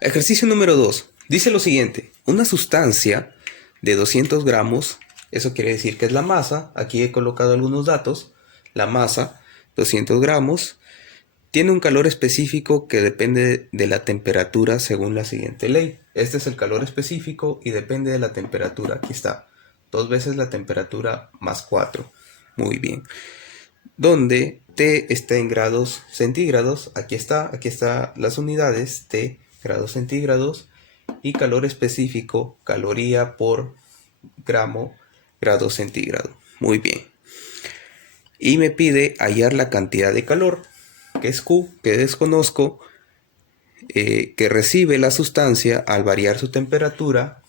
Ejercicio número 2. Dice lo siguiente. Una sustancia de 200 gramos, eso quiere decir que es la masa. Aquí he colocado algunos datos. La masa, 200 gramos, tiene un calor específico que depende de la temperatura según la siguiente ley. Este es el calor específico y depende de la temperatura. Aquí está. 2 veces la temperatura más 4. Muy bien. Donde T está en grados centígrados. Aquí está las unidades. T, grados centígrados. Y calor específico, caloría por gramo, grado centígrado. Muy bien. Y me pide hallar la cantidad de calor, que es Q, que desconozco, que recibe la sustancia al variar su temperatura.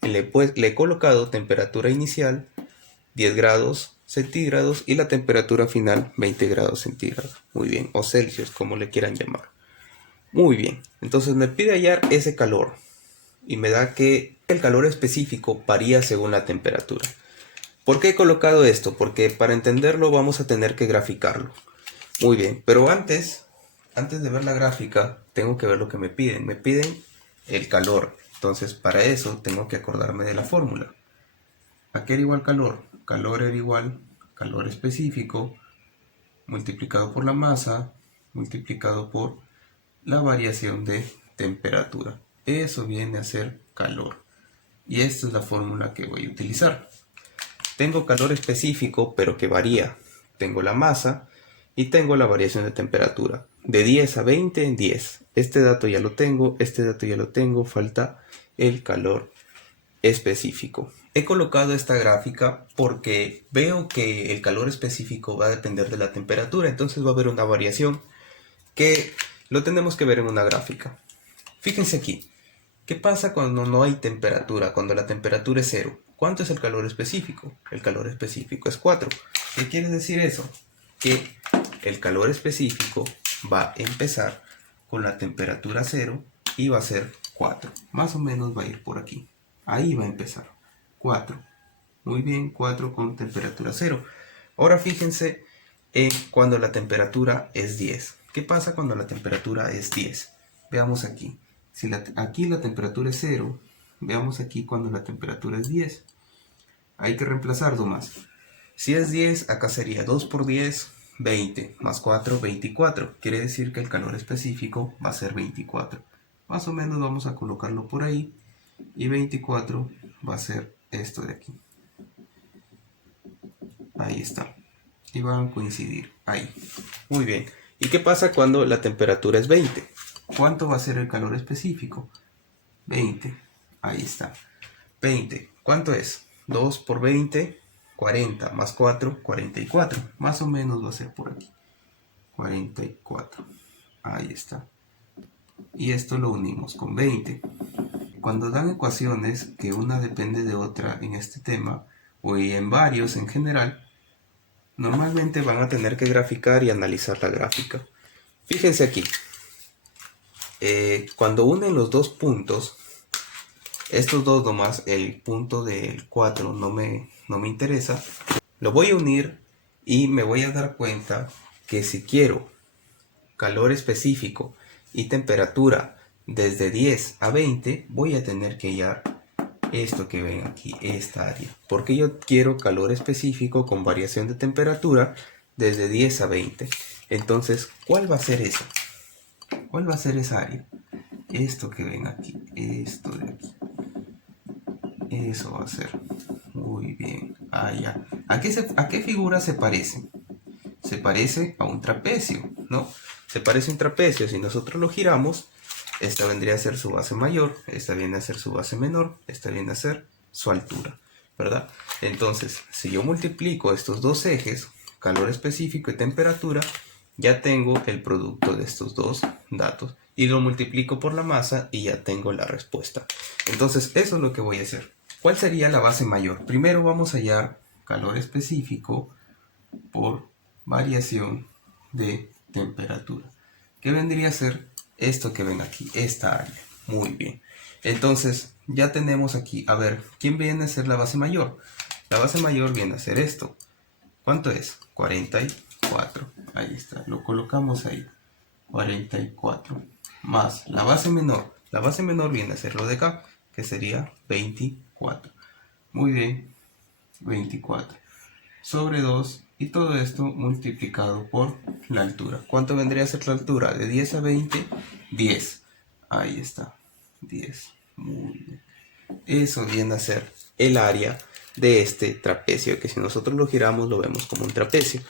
Le he colocado temperatura inicial 10 grados centígrados y la temperatura final 20 grados centígrados. Muy bien, o Celsius, como le quieran llamar. Muy bien, entonces me pide hallar ese calor y me da que el calor específico varía según la temperatura. ¿Por qué he colocado esto? Porque para entenderlo vamos a tener que graficarlo. Muy bien, pero antes de ver la gráfica, tengo que ver lo que me piden. Me piden el calor. Entonces, para eso tengo que acordarme de la fórmula. ¿A qué era igual calor? Calor era igual calor específico multiplicado por la masa multiplicado por la variación de temperatura. Eso viene a ser calor. Y esta es la fórmula que voy a utilizar. Tengo calor específico, pero que varía. Tengo la masa y tengo la variación de temperatura. De 10 a 20 en 10. Este dato ya lo tengo, este dato ya lo tengo. Falta el calor específico. He colocado esta gráfica porque veo que el calor específico va a depender de la temperatura. Entonces va a haber una variación que lo tenemos que ver en una gráfica. Fíjense aquí. ¿Qué pasa cuando no hay temperatura? Cuando la temperatura es 0. ¿Cuánto es el calor específico? El calor específico es 4. ¿Qué quiere decir eso? Que el calor específico va a empezar con la temperatura 0 y va a ser 4. Más o menos va a ir por aquí. Ahí va a empezar. 4. Muy bien, 4 con temperatura 0. Ahora fíjense en cuando la temperatura es 10. ¿Qué pasa cuando la temperatura es 10? Veamos aquí. Si aquí la temperatura es 0, veamos aquí cuando la temperatura es 10. Hay que reemplazar nomás. Si es 10, acá sería 2 por 10, 20, más 4, 24. Quiere decir que el calor específico va a ser 24. Más o menos vamos a colocarlo por ahí. Y 24 va a ser esto de aquí. Ahí está. Y van a coincidir ahí. Muy bien. ¿Y qué pasa cuando la temperatura es 20? ¿Cuánto va a ser el calor específico? 20. Ahí está. 20. ¿Cuánto es? 2 por 20, 40. Más 4, 44. Más o menos va a ser por aquí. 44. Ahí está. Y esto lo unimos con 20. Cuando dan ecuaciones que una depende de otra en este tema, o en varios en general, normalmente van a tener que graficar y analizar la gráfica. Fíjense aquí. Cuando unen los dos puntos, estos dos nomás, el punto del 4 no me interesa, lo voy a unir y me voy a dar cuenta que si quiero calor específico y temperatura desde 10 a 20, voy a tener que hallar esto que ven aquí, esta área, porque yo quiero calor específico con variación de temperatura desde 10 a 20. Entonces, ¿cuál va a ser eso? ¿Cuál va a ser esa área? Esto que ven aquí, esto de aquí. Eso va a ser. Muy bien. Ya. ¿A qué figura se parece? Se parece a un trapecio, ¿no? Se parece a un trapecio. Si nosotros lo giramos, esta vendría a ser su base mayor, esta viene a ser su base menor, esta viene a ser su altura, ¿verdad? Entonces, si yo multiplico estos dos ejes, calor específico y temperatura, ya tengo el producto de estos dos datos y lo multiplico por la masa y ya tengo la respuesta. Entonces, eso es lo que voy a hacer. ¿Cuál sería la base mayor? Primero vamos a hallar calor específico por variación de temperatura. ¿Qué vendría a ser esto que ven aquí? Esta área. Muy bien. Entonces, ya tenemos aquí, a ver, ¿quién viene a ser la base mayor? La base mayor viene a ser esto. ¿Cuánto es? 44. Ahí está, lo colocamos ahí. 44 más la base menor. La base menor viene a ser lo de acá, que sería 24. Muy bien, 24 sobre 2 y todo esto multiplicado por la altura. ¿Cuánto vendría a ser la altura? De 10 a 20, 10. Ahí está, 10. Muy bien. Eso viene a ser el área de este trapecio, que si nosotros lo giramos lo vemos como un trapecio.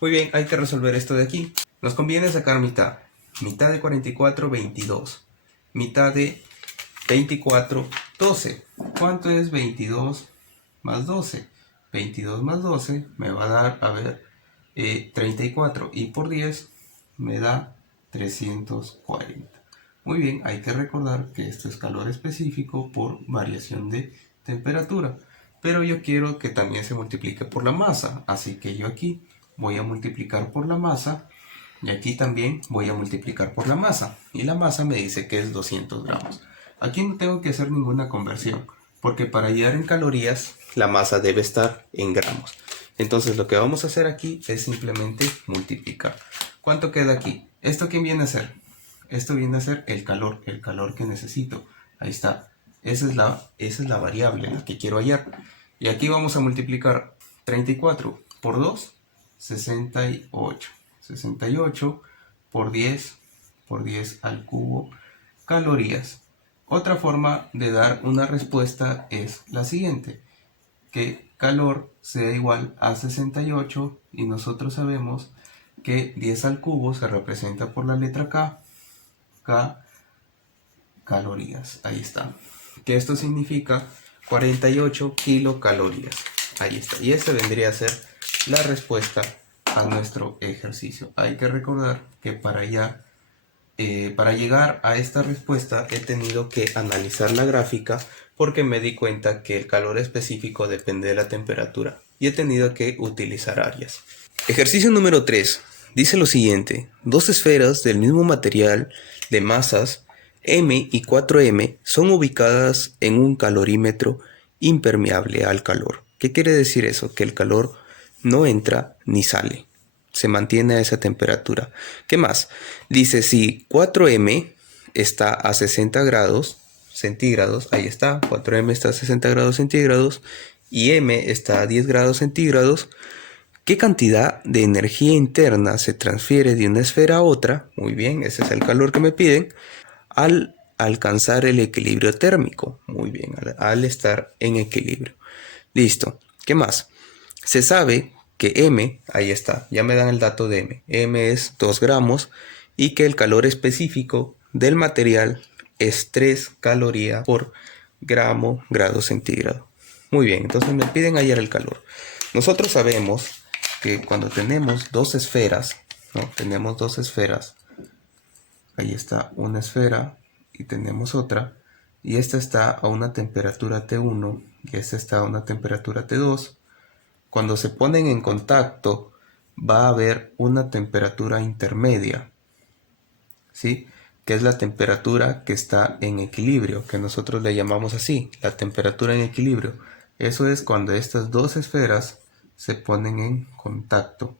Muy bien, hay que resolver esto de aquí. Nos conviene sacar mitad. Mitad de 44, 22. Mitad de 24, 12. ¿Cuánto es 22 más 12? 22 más 12 me va a dar, a ver, 34. Y por 10 me da 340. Muy bien, hay que recordar que esto es calor específico por variación de temperatura. Pero yo quiero que también se multiplique por la masa. Así que yo aquí voy a multiplicar por la masa. Y aquí también voy a multiplicar por la masa. Y la masa me dice que es 200 gramos. Aquí no tengo que hacer ninguna conversión, porque para llegar en calorías, la masa debe estar en gramos. Entonces lo que vamos a hacer aquí es simplemente multiplicar. ¿Cuánto queda aquí? ¿Esto qué viene a ser? Esto viene a ser el calor que necesito. Ahí está. Esa es la variable, la que quiero hallar. Y aquí vamos a multiplicar 34 por 2, 68. 68 por 10 al cubo calorías. Otra forma de dar una respuesta es la siguiente, que calor sea igual a 68 y nosotros sabemos que 10 al cubo se representa por la letra K, calorías. Ahí está. Que esto significa 48 kilocalorías. Ahí está. Y esa vendría a ser la respuesta a nuestro ejercicio. Hay que recordar que para llegar a esta respuesta he tenido que analizar la gráfica porque me di cuenta que el calor específico depende de la temperatura y he tenido que utilizar áreas. Ejercicio número 3 dice lo siguiente: dos esferas del mismo material de masas M y 4M son ubicadas en un calorímetro impermeable al calor. ¿Qué quiere decir eso? Que el calor no entra ni sale, se mantiene a esa temperatura. ¿Qué más? Dice si 4M está a 60 grados centígrados, ahí está, 4M está a 60 grados centígrados y M está a 10 grados centígrados, ¿qué cantidad de energía interna se transfiere de una esfera a otra? Muy bien, ese es el calor que me piden, al alcanzar el equilibrio térmico. Muy bien, al estar en equilibrio. Listo. ¿Qué más? Se sabe que M, ahí está, ya me dan el dato de M. M es 2 gramos y que el calor específico del material es 3 calorías por grado centígrado. Muy bien, entonces me piden hallar el calor. Nosotros sabemos que cuando tenemos dos esferas, ¿no? Tenemos dos esferas. Ahí está una esfera y tenemos otra. Y esta está a una temperatura T1 y esta está a una temperatura T2. Cuando se ponen en contacto va a haber una temperatura intermedia, ¿sí? Que es la temperatura que está en equilibrio, que nosotros le llamamos así, la temperatura en equilibrio. Eso es cuando estas dos esferas se ponen en contacto.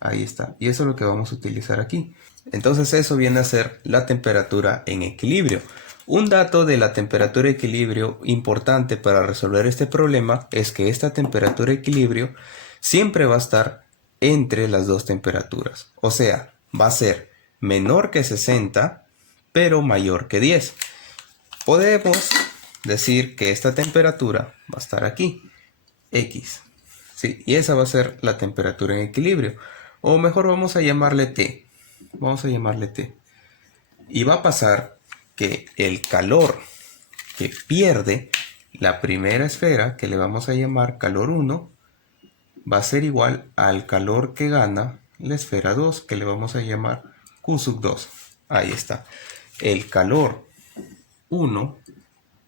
Ahí está. Y eso es lo que vamos a utilizar aquí. Entonces eso viene a ser la temperatura en equilibrio. Un dato de la temperatura de equilibrio importante para resolver este problema es que esta temperatura de equilibrio siempre va a estar entre las dos temperaturas. O sea, va a ser menor que 60, pero mayor que 10. Podemos decir que esta temperatura va a estar aquí, X. ¿Sí? Y esa va a ser la temperatura en equilibrio. O mejor vamos a llamarle T. Vamos a llamarle T. Y va a pasar que el calor que pierde la primera esfera, que le vamos a llamar calor 1, va a ser igual al calor que gana la esfera 2, que le vamos a llamar Q sub 2. Ahí está. El calor 1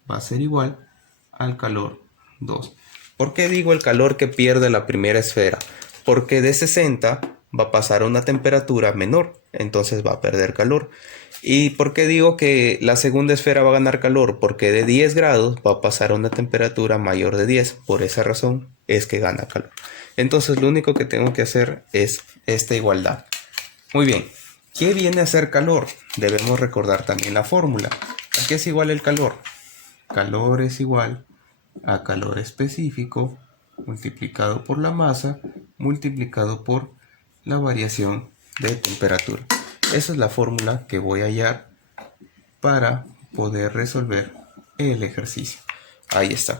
va a ser igual al calor 2. ¿Por qué digo el calor que pierde la primera esfera? Porque de 60 va a pasar a una temperatura menor, entonces va a perder calor. ¿Y por qué digo que la segunda esfera va a ganar calor? Porque de 10 grados va a pasar a una temperatura mayor de 10. Por esa razón es que gana calor. Entonces lo único que tengo que hacer es esta igualdad. Muy bien. ¿Qué viene a ser calor? Debemos recordar también la fórmula. ¿A qué es igual el calor? Calor es igual a calor específico multiplicado por la masa multiplicado por la variación de temperatura. Esa es la fórmula que voy a hallar para poder resolver el ejercicio. Ahí está.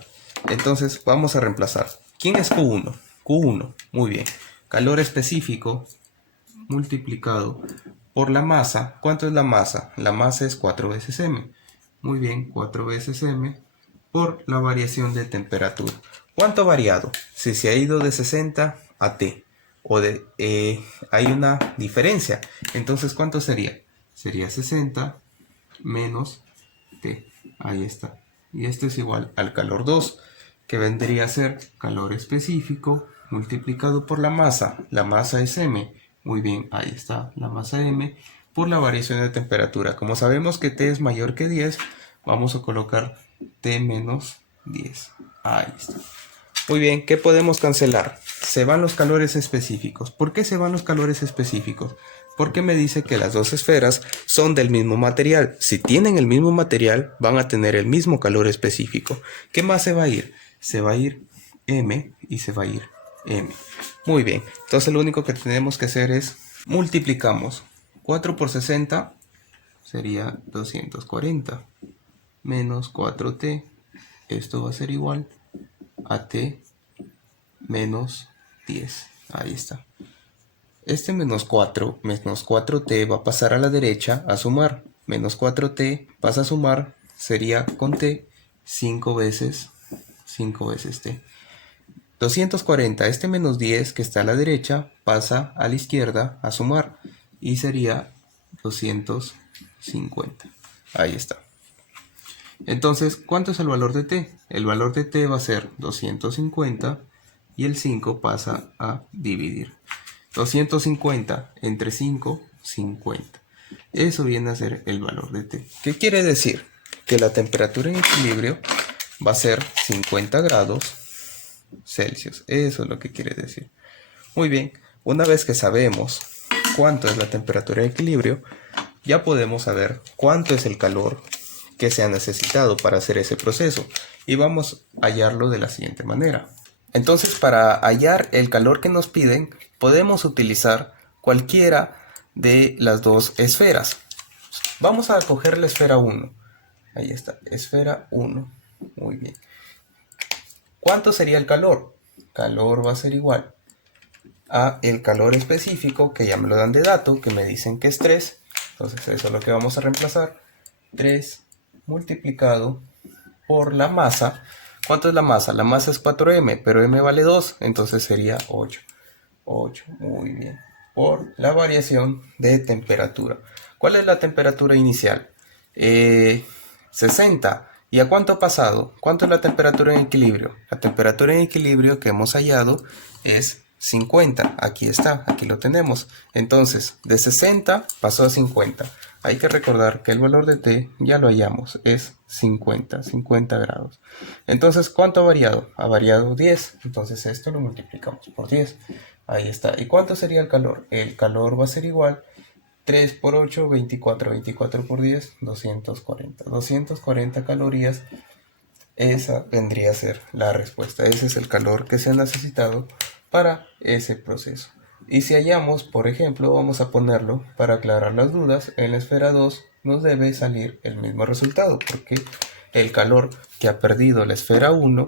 Entonces vamos a reemplazar. ¿Quién es Q1? Q1, muy bien. Calor específico multiplicado por la masa. ¿Cuánto es la masa? La masa es 4 veces m. Muy bien, 4 veces m por la variación de temperatura. ¿Cuánto ha variado? Si se ha ido de 60 a T o hay una diferencia. Entonces, ¿cuánto sería? Sería 60 menos T. Ahí está. Y esto es igual al calor 2, que vendría a ser calor específico multiplicado por la masa. La masa es m. Muy bien, ahí está la masa m por la variación de temperatura. Como sabemos que T es mayor que 10, vamos a colocar T menos 10. Ahí está. Muy bien, ¿qué podemos cancelar? Se van los calores específicos. ¿Por qué se van los calores específicos? Porque me dice que las dos esferas son del mismo material. Si tienen el mismo material, van a tener el mismo calor específico. ¿Qué más se va a ir? Se va a ir M y se va a ir M. Muy bien, entonces lo único que tenemos que hacer es multiplicamos 4 por 60 sería 240 menos 4T. Esto va a ser igual a T menos 10. Ahí está. Este menos 4T va a pasar a la derecha a sumar. Menos 4T pasa a sumar, sería con T 5 veces T. 240, este menos 10 que está a la derecha pasa a la izquierda a sumar y sería 250. Ahí está. Entonces, ¿cuánto es el valor de T? El valor de T va a ser 250 y el 5 pasa a dividir. 250 entre 5, 50. Eso viene a ser el valor de T. ¿Qué quiere decir? Que la temperatura en equilibrio va a ser 50 grados Celsius. Eso es lo que quiere decir. Muy bien, una vez que sabemos cuánto es la temperatura en equilibrio, ya podemos saber cuánto es el calor que se ha necesitado para hacer ese proceso. Y vamos a hallarlo de la siguiente manera. Entonces, para hallar el calor que nos piden, podemos utilizar cualquiera de las dos esferas. Vamos a coger la esfera 1. Ahí está, esfera 1. Muy bien. ¿Cuánto sería el calor? Calor va a ser igual a el calor específico, que ya me lo dan de dato, que me dicen que es 3. Entonces eso es lo que vamos a reemplazar. 3 multiplicado por la masa. ¿Cuánto es la masa? La masa es 4m, pero m vale 2, entonces sería 8. 8, muy bien. Por la variación de temperatura. ¿Cuál es la temperatura inicial? 60. ¿Y a cuánto ha pasado? ¿Cuánto es la temperatura en equilibrio? La temperatura en equilibrio que hemos hallado es 50. Aquí está, aquí lo tenemos. Entonces, de 60 pasó a 50. Hay que recordar que el valor de T ya lo hallamos, es 50 grados. Entonces, ¿cuánto ha variado? Ha variado 10. Entonces, esto lo multiplicamos por 10. Ahí está. ¿Y cuánto sería el calor? El calor va a ser igual 3 por 8, 24. 24 por 10, 240. 240 calorías. Esa vendría a ser la respuesta. Ese es el calor que se ha necesitado para ese proceso. Y si hallamos, por ejemplo, vamos a ponerlo para aclarar las dudas, en la esfera 2 nos debe salir el mismo resultado, porque el calor que ha perdido la esfera 1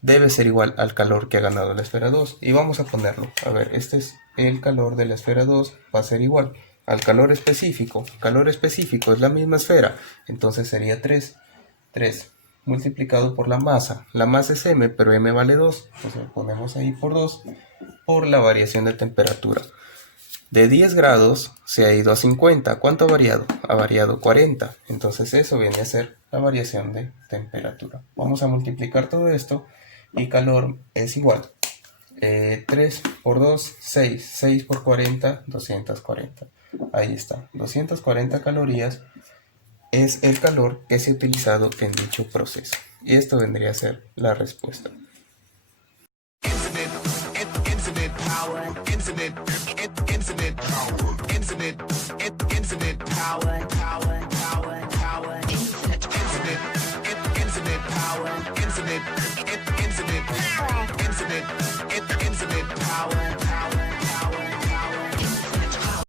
debe ser igual al calor que ha ganado la esfera 2. Y vamos a ponerlo. A ver, este es el calor de la esfera 2, va a ser igual al calor específico. Calor específico es la misma esfera, entonces sería 3 multiplicado por la masa. La masa es m, pero m vale 2. Entonces lo ponemos ahí por 2 por la variación de temperatura. De 10 grados se ha ido a 50. ¿Cuánto ha variado? Ha variado 40. Entonces eso viene a ser la variación de temperatura. Vamos a multiplicar todo esto y calor es igual. 3 por 2, 6. 6 por 40, 240. Ahí está. 240 calorías es el calor que se ha utilizado en dicho proceso. Y esto vendría a ser la respuesta. Infinite power, infinite power, infinite Infinite power.